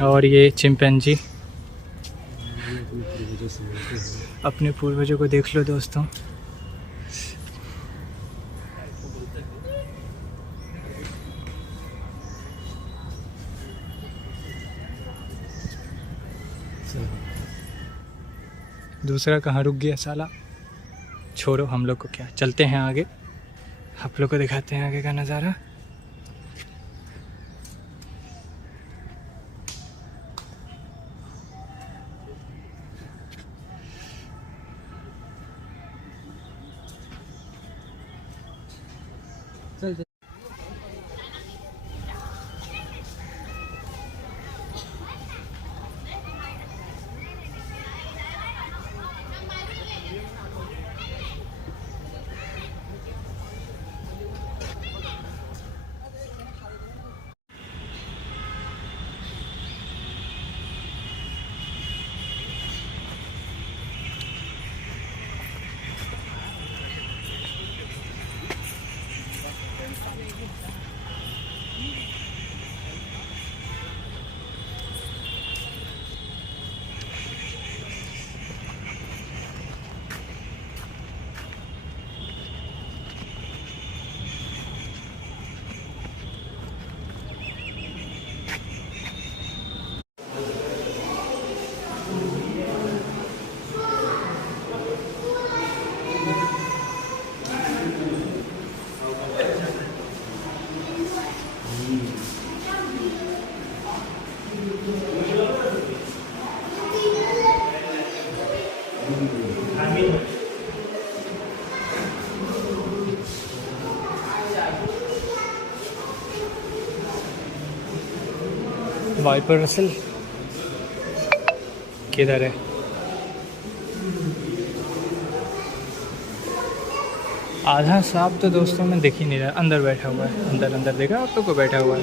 और ये चिंपैंजी अपने पूर्वजों को देख लो दोस्तों। दूसरा कहाँ रुक गया साला। छोड़ो, हम लोग को क्या, चलते हैं आगे, आप लोग को दिखाते हैं आगे का नज़ारा। वाइपर रसल किधर है? आधा सांप तो दोस्तों में दिख ही नहीं रहा, अंदर बैठा हुआ है। अंदर अंदर देखा आप लोग को बैठा हुआ है।